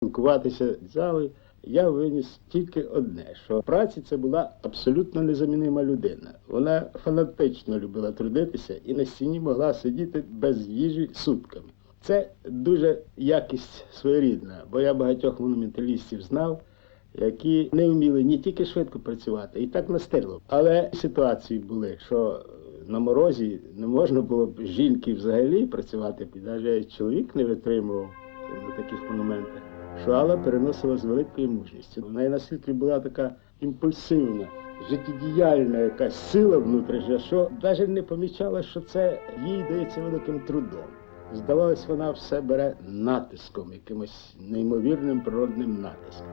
спілкуватися з залою, я виніс тільки одне, що праці це була абсолютно незамінима людина. Вона фанатично любила трудитися і на стіні могла сидіти без їжі сутками. Це дуже якість своєрідна, бо я багатьох монументалістів знав, які не вміли не тільки швидко працювати, і так настирло. Але ситуації були, що на морозі не можна було б жінки взагалі працювати, навіть чоловік не витримував на таких монументах. Що Алла переносила з великою мужністю. Вона настільки була така імпульсивна, життєдіяльна якась сила внутрішня, що навіть не помічала, що це їй дається великим трудом. Здавалось, вона все бере натиском, якимось неймовірним природним натиском.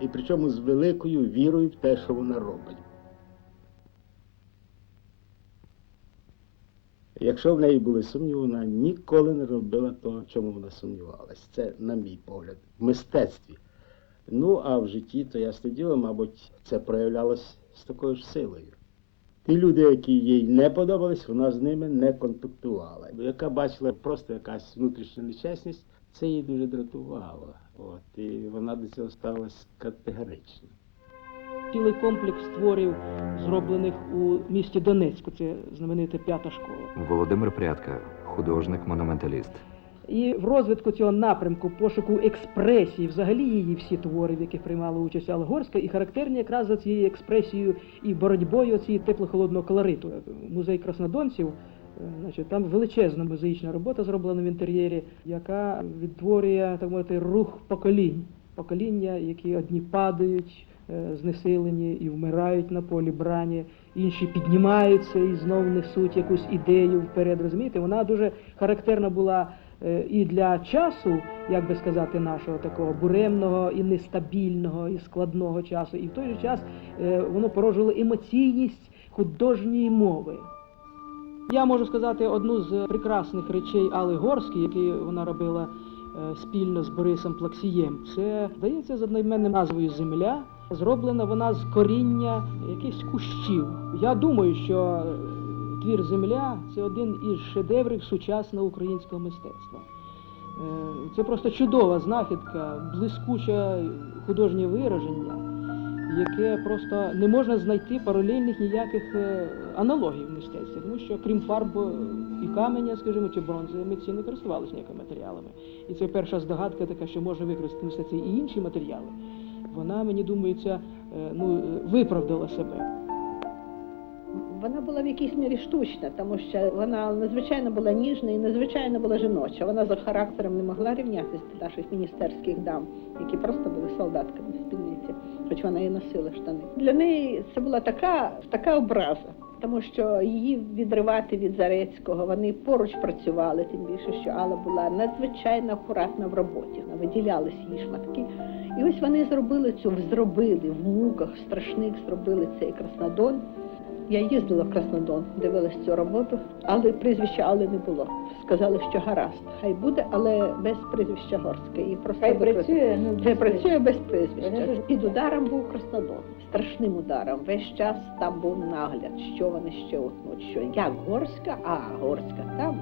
І причому з великою вірою в те, що вона робить. Якщо в неї були сумніви, вона ніколи не робила того, чому вона сумнівалась. Це, на мій погляд, в мистецтві. Ну, а в житті, то ясне діло, мабуть, це проявлялось з такою ж силою. Ті люди, які їй не подобались, вона з ними не контактувала. Яка бачила просто якась внутрішня нечесність, це її дуже дратувало. От, і вона до цього ставилась категорично. Цілий комплекс творів, зроблених у місті Донецьку. Це знаменита п'ята школа. Володимир Прядка, художник-монументаліст. І в розвитку цього напрямку, пошуку експресії, взагалі її всі твори, в яких приймала участь Алла Горська, і характерні якраз за цією експресією і боротьбою цієї тепло-холодного колориту. Музей краснодонців, е, значить, там величезна музеїчна робота зроблена в інтер'єрі, яка відтворює так мовити рух поколінь. Покоління, які одні падають, е, знесилені і вмирають на полі брані, інші піднімаються і знову несуть якусь ідею вперед. Розумієте, вона дуже характерна була е, і для часу, як би сказати, нашого такого буремного і нестабільного, і складного часу, і в той же час е, воно породжувало емоційність художньої мови. Я можу сказати одну з прекрасних речей Алли Горської, які вона робила спільно з Борисом Плаксієм. Це здається з одноіменною назвою Земля. Зроблена вона з коріння якихось кущів. Я думаю, що е, твір Земля це один із шедеврів сучасного українського мистецтва. Е, Це просто чудова знахідка, блискуче художнє вираження, яке просто не можна знайти паралельних ніяких е, аналогій в мистецтві, тому що крім фарб е, і каменя, скажімо, чи бронзи, митці не користувалися ніякими матеріалами. І це перша здогадка така, що можна використати і інші матеріали. Вона, мені думається, е, ну, е, виправдала себе. Вона була в якійсь мірі штучна, тому що вона надзвичайно була ніжна і надзвичайно була жіноча. Вона за характером не могла рівнятися до наших міністерських дам, які просто були солдатками в спідниці, хоч вона і носила штани. Для неї це була така, така образа, тому що її відривати від Зарецького, вони поруч працювали, тим більше, що Алла була надзвичайно акуратна в роботі, вона виділялись її шматки. І ось вони зробили цю, зробили в муках страшних, зробили цей краснодон. Я їздила в Краснодон, дивилась цю роботу, але прізвища Алли не було. Сказали, що гаразд, хай буде, але без прізвища Горське. І просто Хай працює, ну, Хай без працює без прізвища. Під ударом був Краснодон, страшним ударом. Весь час там був нагляд, що вони ще утнуть, що як Горська, а Горська там.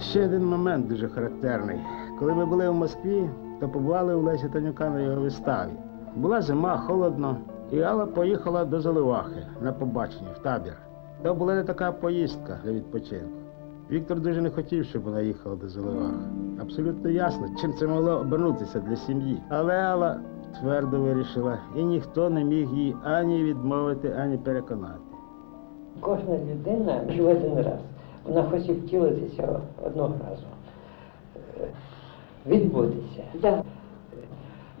Ще один момент дуже характерний. Коли ми були в Москві, то побували у Лесі Танюка на його виставі. Була зима, холодно, і Алла поїхала до Заливахи на побачення в табір. То була не така поїздка для відпочинку. Віктор дуже не хотів, щоб вона їхала до Заливахи. Абсолютно ясно, чим це могло обернутися для сім'ї. Але Алла твердо вирішила, і ніхто не міг її ані відмовити, ані переконати. Кожна людина живе один раз. Вона хоче втілитися одного разу. Відбутися. Да.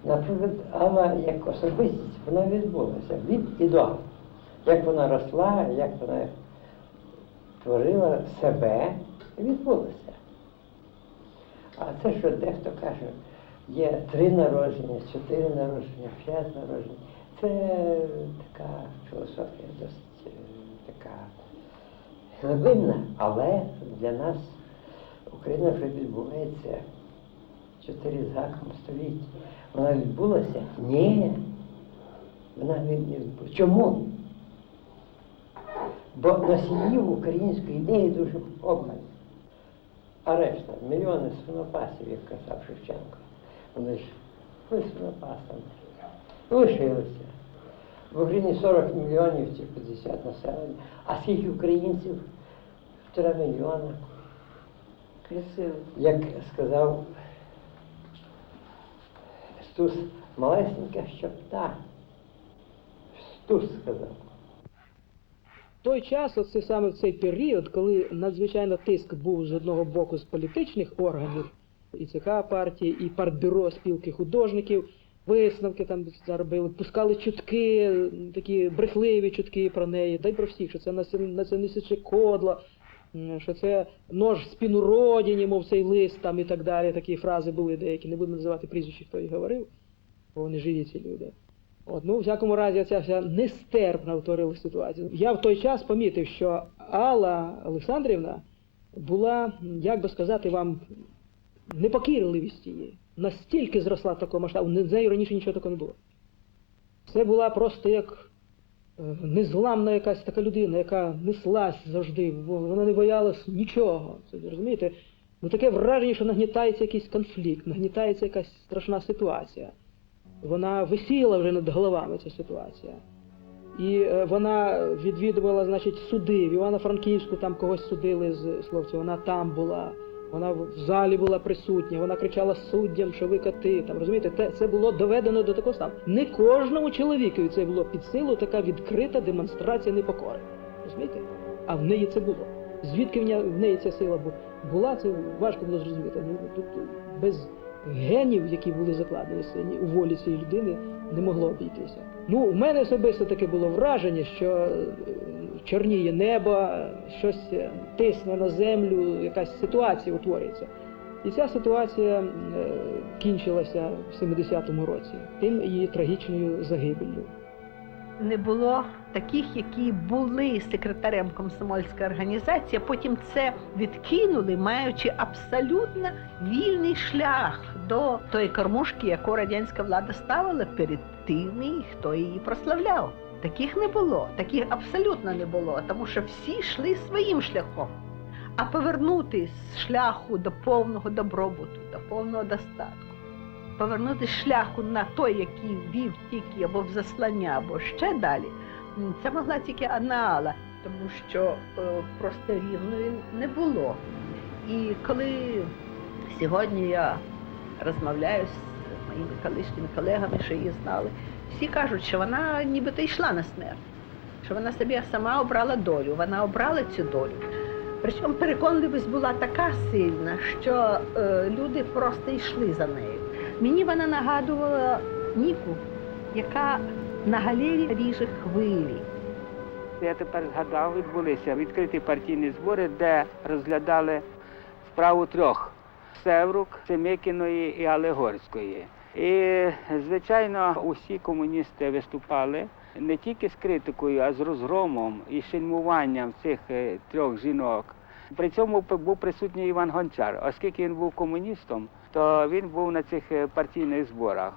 Наприклад, Алла як особистість, вона відбулася від і до. Як вона росла, як вона творила себе, і відбулася. А це, що дехто каже, є три народження, чотири народження, п'ять народжень. Це така філософія досить е, така глибинна, але для нас Україна вже відбувається чотири з століть. Вона відбулася? Ні. Вона не відбулася. Чому? Бо носіїв української ідеї дуже обмаль. А решта, мільйони свинопасів, як казав Шевченко. Вони ж ось запасом. Лишилися. В Україні 40 мільйонів чи 50 населення. А скільки українців? Півтора мільйона. Красиво. Як сказав Стус, малесенька щопта. Стус сказав. Той час, оце саме в цей період, коли надзвичайно тиск був з одного боку з політичних органів, і ЦК партії, і партбюро спілки художників, висновки там заробили, пускали чутки, такі брехливі чутки про неї, дай про всіх, що це наці- націоналістичне кодло, що це нож в спину родині, мов цей лист там і так далі. Такі фрази були деякі, не буду називати прізвища, хто їх говорив, бо вони живі ці люди. От, ну, в всякому разі, ця вся нестерпна утворилася ситуація. Я в той час помітив, що Алла Олександрівна була, як би сказати вам, непокірливість її. Настільки зросла такого масштабу, з нею раніше нічого такого не було. Це була просто як е, незламна якась така людина, яка неслась завжди, вона не боялась нічого. Це, розумієте? Ну таке враження, що нагнітається якийсь конфлікт, нагнітається якась страшна ситуація вона висіла вже над головами ця ситуація. І е, вона відвідувала, значить, суди. В Івано-Франківську там когось судили з словців, вона там була, вона в залі була присутня, вона кричала суддям, що ви коти. Там, розумієте, те, це було доведено до такого стану. Не кожному чоловікові це було під силу така відкрита демонстрація непокори. Розумієте? А в неї це було. Звідки в неї ця сила бу- була, це важко було зрозуміти. Ну, тут без генів, які були закладені сині у волі цієї людини, не могло обійтися. Ну, у мене особисто таке було враження, що е, чорніє небо, щось е, тисне на землю, якась ситуація утворюється. І ця ситуація е, кінчилася в 70-му році, тим її трагічною загибеллю. не було таких, які були секретарем комсомольської організації, а потім це відкинули, маючи абсолютно вільний шлях до тої кормушки, яку радянська влада ставила перед тими, хто її прославляв. Таких не було, таких абсолютно не було, тому що всі йшли своїм шляхом. А повернути з шляху до повного добробуту, до повного достатку повернути шляху на той, який вів тільки або в заслання, або ще далі, це могла тільки одна Алла, тому що е, просто рівної не було. І коли сьогодні я розмовляю з моїми колишніми колегами, що її знали, всі кажуть, що вона нібито йшла на смерть, що вона собі сама обрала долю, вона обрала цю долю. Причому переконливість була така сильна, що е, люди просто йшли за нею. Мені вона нагадувала Ніку, яка на галері ріже хвилі. Я тепер згадав, відбулися відкриті партійні збори, де розглядали справу трьох Севрук, Семикіної і Алегорської. І, звичайно, усі комуністи виступали не тільки з критикою, а з розгромом і шельмуванням цих е, трьох жінок. При цьому був присутній Іван Гончар, оскільки він був комуністом, то він був на цих е, партійних зборах.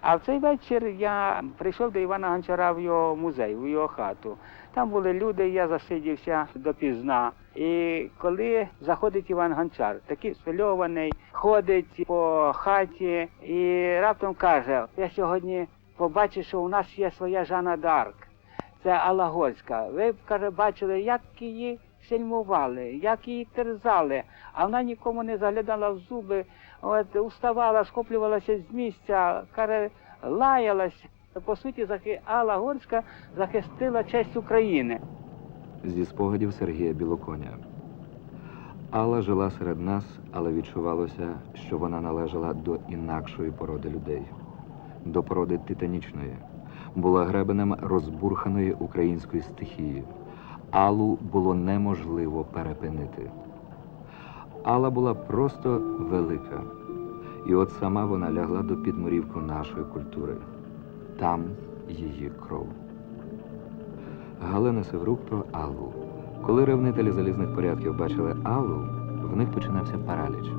А в цей вечір я прийшов до Івана Гончара в його музей, в його хату. Там були люди, я засидівся допізна. І коли заходить Іван Гончар, такий сфільований, ходить по хаті і раптом каже: Я сьогодні побачив, що у нас є своя Жанна Дарк. Це Алла Горська. Ви каже, бачили, як її сільмували, як її терзали, а вона нікому не заглядала в зуби, от уставала, схоплювалася з місця, каже, лаялась. По суті, Алла Горська захистила честь України. Зі спогадів Сергія Білоконя. Алла жила серед нас, але відчувалося, що вона належала до інакшої породи людей, до породи титанічної, була гребенем розбурханої української стихії. Аллу було неможливо перепинити. Алла була просто велика. І от сама вона лягла до підмурівку нашої культури. Там її кров. Галина Севрук про Аллу. Коли ревнителі залізних порядків бачили Аллу, в них починався параліч.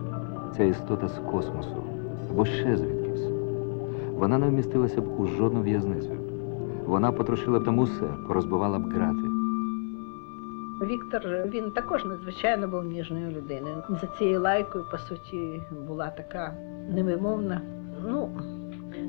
Ця істота з космосу або ще звідкись. Вона не вмістилася б у жодну в'язницю. Вона потрощила б там усе, порозбивала б грати. Віктор він також надзвичайно був ніжною людиною. За цією лайкою, по суті, була така невимовна ну,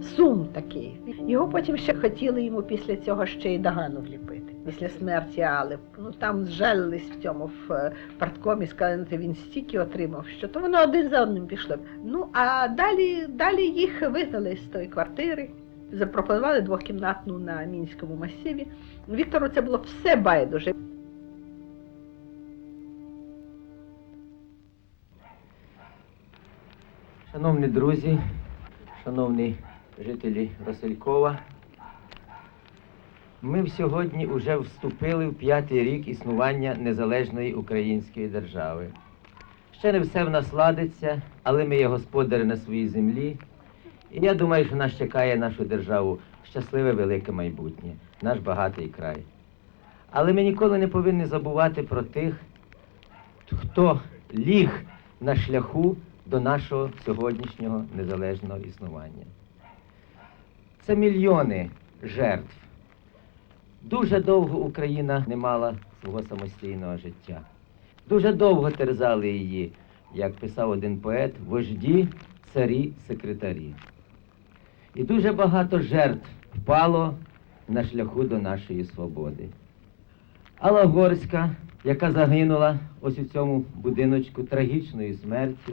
сум такий. Його потім ще хотіли йому після цього ще й догану вліпити. Після смерті Али. Ну там зжалились в цьому в е, парткомі, сказали, «Ну, він стільки отримав, що то воно один за одним пішло. Ну а далі, далі їх вигнали з тої квартири, запропонували двохкімнатну на мінському масиві. Віктору це було все байдуже. Шановні друзі, шановні жителі Василькова, ми сьогодні вже вступили в п'ятий рік існування незалежної української держави. Ще не все в нас ладиться, але ми є господарі на своїй землі. І я думаю, що нас чекає нашу державу щасливе велике майбутнє, наш багатий край. Але ми ніколи не повинні забувати про тих, хто ліг на шляху до нашого сьогоднішнього незалежного існування. Це мільйони жертв. Дуже довго Україна не мала свого самостійного життя. Дуже довго терзали її, як писав один поет, вожді, царі, секретарі. І дуже багато жертв впало на шляху до нашої свободи. Алла Горська, яка загинула ось у цьому будиночку трагічною смертю.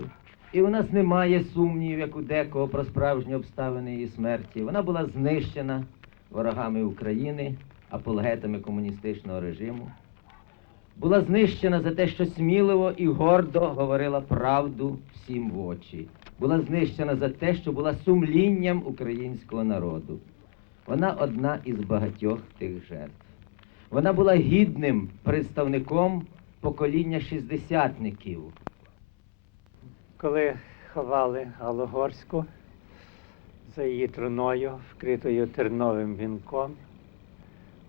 І у нас немає сумнівів, як у декого про справжні обставини її смерті. Вона була знищена ворогами України, апологетами комуністичного режиму. Була знищена за те, що сміливо і гордо говорила правду всім в очі. Була знищена за те, що була сумлінням українського народу. Вона одна із багатьох тих жертв. Вона була гідним представником покоління шістдесятників. Коли ховали Алогорську за її труною, вкритою терновим вінком,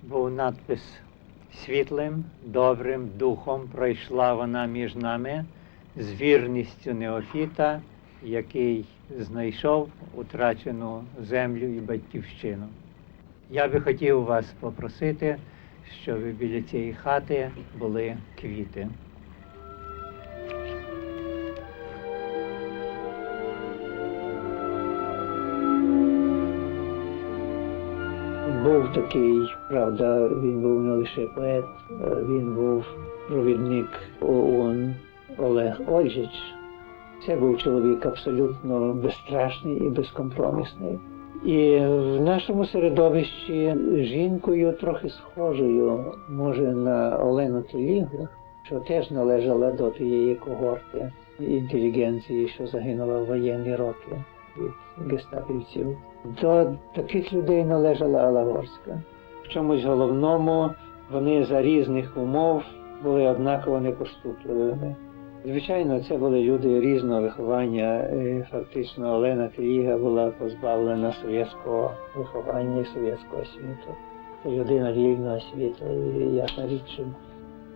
був надпис Світлим, добрим духом пройшла вона між нами з вірністю Неофіта, який знайшов утрачену землю і батьківщину. Я би хотів вас попросити, щоб біля цієї хати були квіти. Такий, правда, він був не лише поет, е, він був провідник ОУН Олег Ольжич. Це був чоловік абсолютно безстрашний і безкомпромісний. І в нашому середовищі жінкою трохи схожою, може, на Олену Телігу, що теж належала до тієї когорти інтелігенції, що загинула в воєнні роки гестапівців. До таких людей належала Алагорська. В чомусь головному вони за різних умов були однаково непоступливими. Звичайно, це були люди різного виховання. Е, Фактично Олена Теліга була позбавлена совєтського виховання і совєтського світу. Це людина вільного світу, і ясна річ,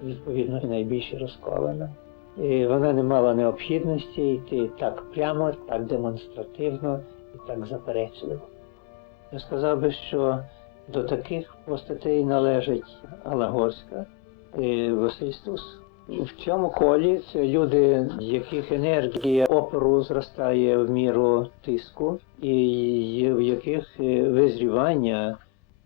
відповідно найбільше розкована. Вона не мала необхідності йти так прямо, так демонстративно і так заперечливо. Я сказав би, що до таких постатей належить Алагорська і Василь Стус. В цьому колі це люди, яких енергія опору зростає в міру тиску, і в яких е, визрівання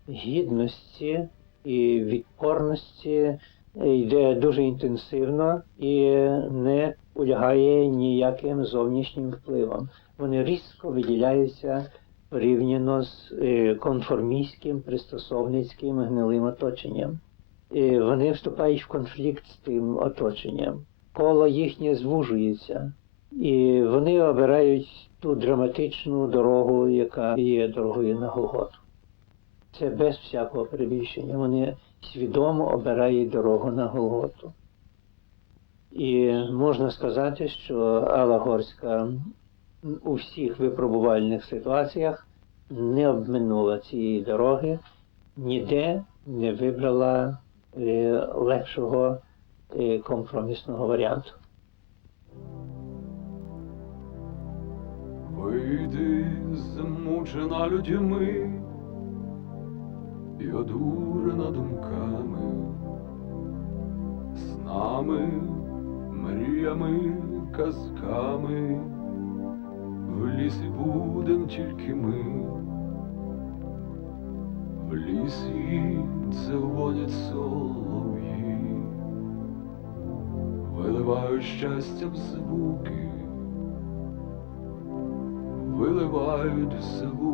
гідності і відпорності йде дуже інтенсивно і не улягає ніяким зовнішнім впливом. Вони різко виділяються порівняно з е, конформістським, пристосовницьким гнилим оточенням. І вони вступають в конфлікт з тим оточенням. Коло їхнє звужується, і вони обирають ту драматичну дорогу, яка є дорогою на Голготу. Це без всякого перебільшення. Вони свідомо обирають дорогу на Голготу. І можна сказати, що Алла Горська у всіх випробувальних ситуаціях не обминула цієї дороги, ніде не вибрала е, легшого е, компромісного варіанту. Вийди, змучена людьми і одурена думками, снами, мріями, казками. в лісі будем тільки ми. В лісі дзвонять солов'ї, виливають щастям звуки, виливають звуки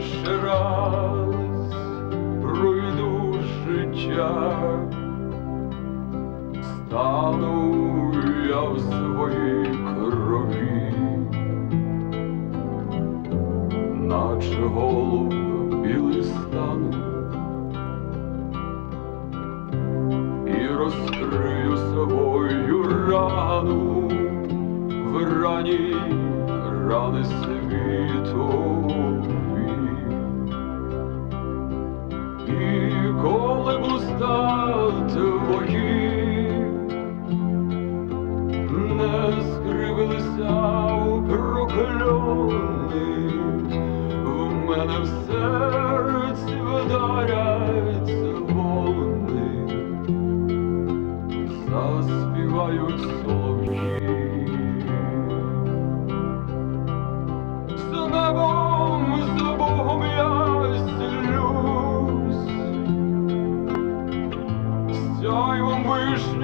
ще раз пройду життя, стану я в своїй крові, наче голуб білий стану. і розкрию собою рану в рані рани світові.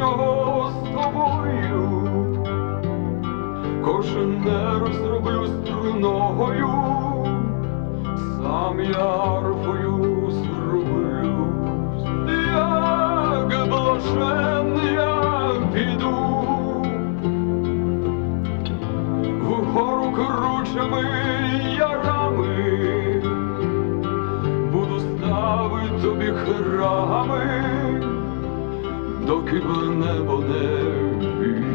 Вишнього з тобою, кожен не розроблю струною, сам я occupent un abonnement.